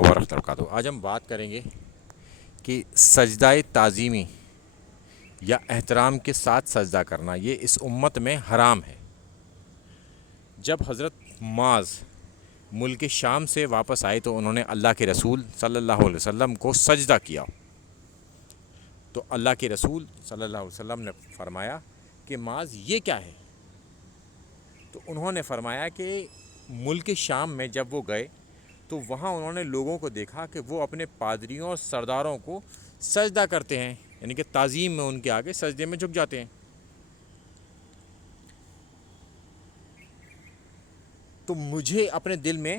ورحمۃ اللہ وبرکاتہ۔ آج ہم بات کریں گے کہ سجدہ تعظیمی یا احترام کے ساتھ سجدہ کرنا یہ اس امت میں حرام ہے۔ جب حضرت معاذ ملک شام سے واپس آئے تو انہوں نے اللہ کے رسول صلی اللہ علیہ وسلم کو سجدہ کیا، تو اللہ کے رسول صلی اللہ علیہ وسلم نے فرمایا کہ معاذ یہ کیا ہے؟ تو انہوں نے فرمایا کہ ملک شام میں جب وہ گئے تو وہاں انہوں نے لوگوں کو دیکھا کہ وہ اپنے پادریوں اور سرداروں کو سجدہ کرتے ہیں، یعنی کہ تعظیم میں ان کے آگے سجدے میں جھک جاتے ہیں۔ تو مجھے اپنے دل میں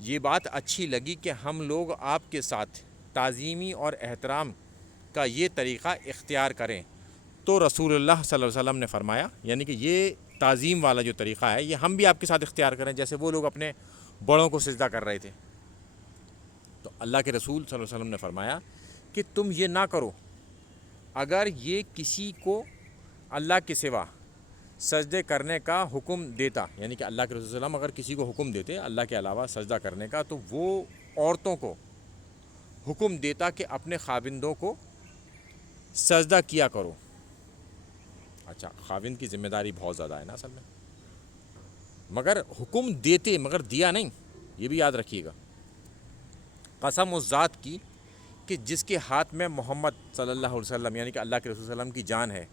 یہ بات اچھی لگی کہ ہم لوگ آپ کے ساتھ تعظیمی اور احترام کا یہ طریقہ اختیار کریں۔ تو رسول اللہ صلی اللہ علیہ وسلم نے فرمایا، یعنی کہ یہ تعظیم والا جو طریقہ ہے یہ ہم بھی آپ کے ساتھ اختیار کریں، جیسے وہ لوگ اپنے بڑوں کو سجدہ کر رہے تھے۔ تو اللہ کے رسول صلی اللہ علیہ وسلم نے فرمایا کہ تم یہ نہ کرو، اگر یہ کسی کو اللہ کے سوا سجدے کرنے کا حکم دیتا، یعنی کہ اللہ کے رسول صلی اللہ علیہ وسلم اگر کسی کو حکم دیتے اللہ کے علاوہ سجدہ کرنے کا، تو وہ عورتوں کو حکم دیتا کہ اپنے خاوندوں کو سجدہ کیا کرو۔ اچھا، خاوند کی ذمہ داری بہت زیادہ ہے نا اصل میں، مگر حکم دیتے مگر دیا نہیں، یہ بھی یاد رکھیے گا۔ قسم اس ذات کی کہ جس کے ہاتھ میں محمد صلی اللہ علیہ وسلم یعنی کہ اللہ کے رسول صلی اللہ علیہ وسلم کی جان ہے،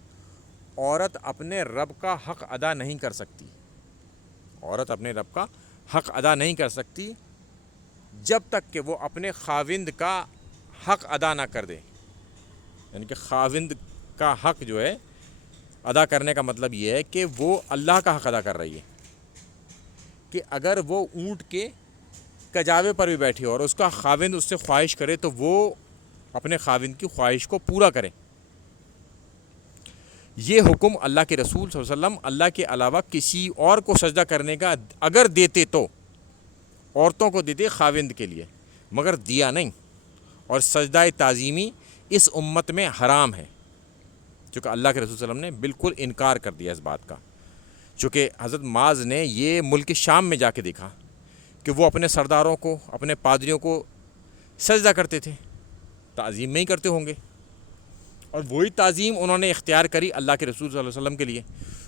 عورت اپنے رب کا حق ادا نہیں کر سکتی، عورت اپنے رب کا حق ادا نہیں کر سکتی جب تک کہ وہ اپنے خاوند کا حق ادا نہ کر دے۔ یعنی کہ خاوند کا حق جو ہے ادا کرنے کا مطلب یہ ہے کہ وہ اللہ کا حق ادا کر رہی ہے، کہ اگر وہ اونٹ کے کجاوے پر بھی بیٹھی اور اس کا خاوند اس سے خواہش کرے تو وہ اپنے خاوند کی خواہش کو پورا کرے۔ یہ حکم اللہ کے رسول صلی اللہ علیہ وسلم اللہ کے علاوہ کسی اور کو سجدہ کرنے کا اگر دیتے تو عورتوں کو دیتے خاوند کے لیے، مگر دیا نہیں۔ اور سجدہ تعظیمی اس امت میں حرام ہے، چونکہ اللہ کے رسول صلی اللہ علیہ وسلم نے بالکل انکار کر دیا اس بات کا، چونکہ حضرت معاذ نے یہ ملک شام میں جا کے دیکھا کہ وہ اپنے سرداروں کو اپنے پادریوں کو سجدہ کرتے تھے، تعظیم نہیں کرتے ہوں گے، اور وہی تعظیم انہوں نے اختیار کری اللہ کے رسول صلی اللہ علیہ وسلم کے لیے،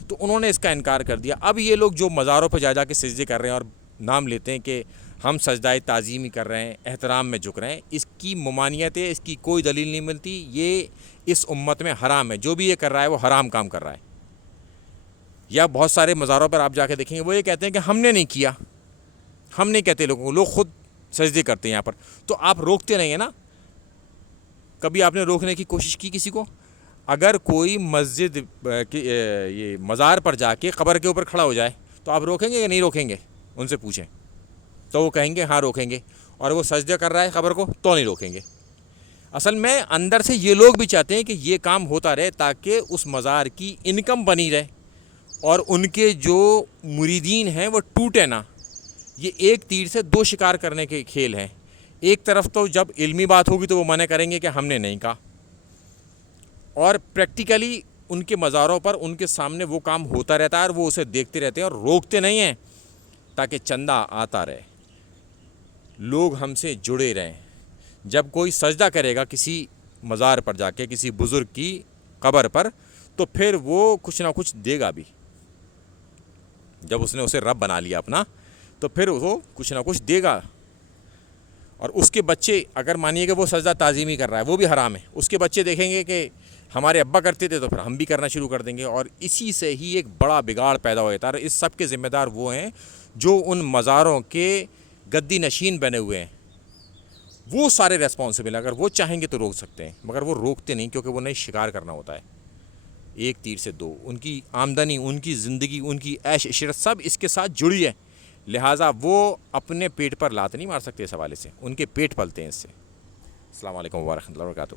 تو انہوں نے اس کا انکار کر دیا۔ اب یہ لوگ جو مزاروں پہ جا کے سجدے کر رہے ہیں اور نام لیتے ہیں کہ ہم سجدہ تعظیمی کر رہے ہیں، احترام میں جھک رہے ہیں، اس کی ممانعت ہے، اس کی کوئی دلیل نہیں ملتی، یہ اس امت میں حرام ہے۔ جو بھی یہ کر رہا ہے وہ حرام کام کر رہا ہے۔ یا بہت سارے مزاروں پر آپ جا کے دیکھیں گے وہ یہ کہتے ہیں کہ ہم نے نہیں کیا، ہم نہیں کہتے لوگوں کو، لوگ خود سجدے کرتے ہیں یہاں پر، تو آپ روکتے نہیں ہیں نا۔ کبھی آپ نے روکنے کی کوشش کی کسی کو؟ اگر کوئی مسجد یہ مزار پر جا کے قبر کے اوپر کھڑا ہو جائے تو آپ روکیں گے یا نہیں روکیں گے؟ ان سے پوچھیں تو وہ کہیں گے ہاں روکیں گے، اور وہ سجدہ کر رہا ہے قبر کو تو نہیں روکیں گے۔ اصل میں اندر سے یہ لوگ بھی چاہتے ہیں کہ یہ کام ہوتا رہے تاکہ اس مزار کی انکم بنی رہے اور ان کے جو مریدین ہیں وہ ٹوٹے نہ۔ یہ ایک تیر سے دو شکار کرنے کے کھیل ہیں۔ ایک طرف تو جب علمی بات ہوگی تو وہ منع کریں گے کہ ہم نے نہیں کہا، اور پریکٹیکلی ان کے مزاروں پر ان کے سامنے وہ کام ہوتا رہتا ہے اور وہ اسے دیکھتے رہتے ہیں اور روکتے نہیں ہیں تاکہ چندہ آتا رہے، لوگ ہم سے جڑے رہیں۔ جب کوئی سجدہ کرے گا کسی مزار پر جا کے کسی بزرگ کی قبر پر تو پھر وہ کچھ نہ کچھ دے گا بھی، جب اس نے اسے رب بنا لیا اپنا تو پھر وہ کچھ نہ کچھ دے گا۔ اور اس کے بچے اگر مانیے کہ وہ سجدہ تعظیمی کر رہا ہے وہ بھی حرام ہے، اس کے بچے دیکھیں گے کہ ہمارے ابا کرتے تھے تو پھر ہم بھی کرنا شروع کر دیں گے، اور اسی سے ہی ایک بڑا بگاڑ پیدا ہو جاتا ہے۔ اور اس سب کے ذمہ دار وہ ہیں جو ان مزاروں کے گدی نشین بنے ہوئے ہیں، وہ سارے ریسپانسبل ہیں۔ اگر وہ چاہیں گے تو روک سکتے ہیں، مگر وہ روکتے نہیں، کیونکہ وہ نہیں شکار کرنا ہوتا ہے۔ ایک تیر سے دو، ان کی آمدنی، ان کی زندگی، ان کی عیش عشرت سب اس کے ساتھ جڑی ہے، لہٰذا وہ اپنے پیٹ پر لات نہیں مار سکتے اس حوالے سے، ان کے پیٹ پلتے ہیں اس سے۔ السلام علیکم ورحمۃ اللہ وبرکاتہ۔